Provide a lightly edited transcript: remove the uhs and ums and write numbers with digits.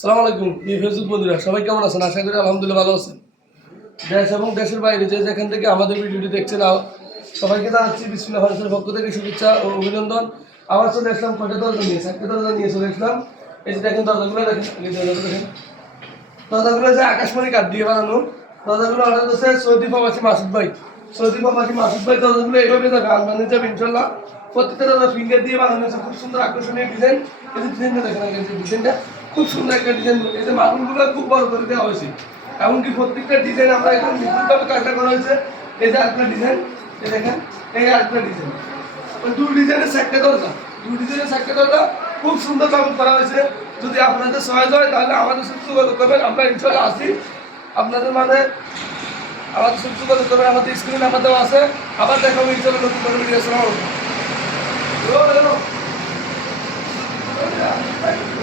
সালাম আলাইকুম ফেসবুক বন্ধুরা, সবাই কেমন আছেন? আশা করি আলহামদুলিল্লাহ ভালো আছেন। দেশ এবং দেশের বাইরে যে যেখান থেকে আমাদের ভিডিওটি দেখছেন সবাইকে জানাচ্ছি বিসমিল্লাহ ফার্নিচারের পক্ষ থেকে শুভেচ্ছা ও অভিনন্দন। আবার চলে আসলাম কয়টা দরজা নিয়ে, চারটে দরজা নিয়ে চলে আসলাম। এই যে দেখেন দরজাগুলো, দেখেন দরজাগুলো যে আকাশমণি কাঠ দিয়ে বানানো। দরজাগুলো অর্ডার করছে সৌদি প্রবাসী মাসুদ ভাই। সৌদি প্রবাসী মাসুদ ভাই দরজাগুলো এইভাবে যাবে, আলমানি যাবে ইনশাল্লাহ। প্রত্যেকটা দরজা ফিঙ্গার দিয়ে বানানো হয়েছে, খুব সুন্দর আকর্ষণীয় ডিজাইন। এই যে ডিজাইনটা দেখেন, ডিজাইনটা খুব সুন্দর একটা ডিজাইন। এই যে মার্বেলগুলো খুব বড় করে দেওয়া হয়েছে, এমনকি প্রত্যেকটা ডিজাইন আমরা একদম নিখুঁতভাবে কাজটা করা হয়েছে। এই যে আরেকটা ডিজাইন, এই দেখেন, এই আরেকটা ডিজাইন, দুই ডিজাইনের চারটে দরজা, খুব সুন্দর ভাবে করা হয়েছে। যদি আপনাদের সহায় হয় তাহলে আমাদের সাথে যোগাযোগ করবেন, আমরা ইনশাল্লাহ আসি আপনাদের মাঝে। আমাদের সাথে যোগাযোগ করবেন, আমাদের স্ক্রিনে নাম্বার দেওয়া আছে। আবার দেখাবো ইনশাল্লাহ নতুন করে ভিডিও। আসসালামু আলাইকুম।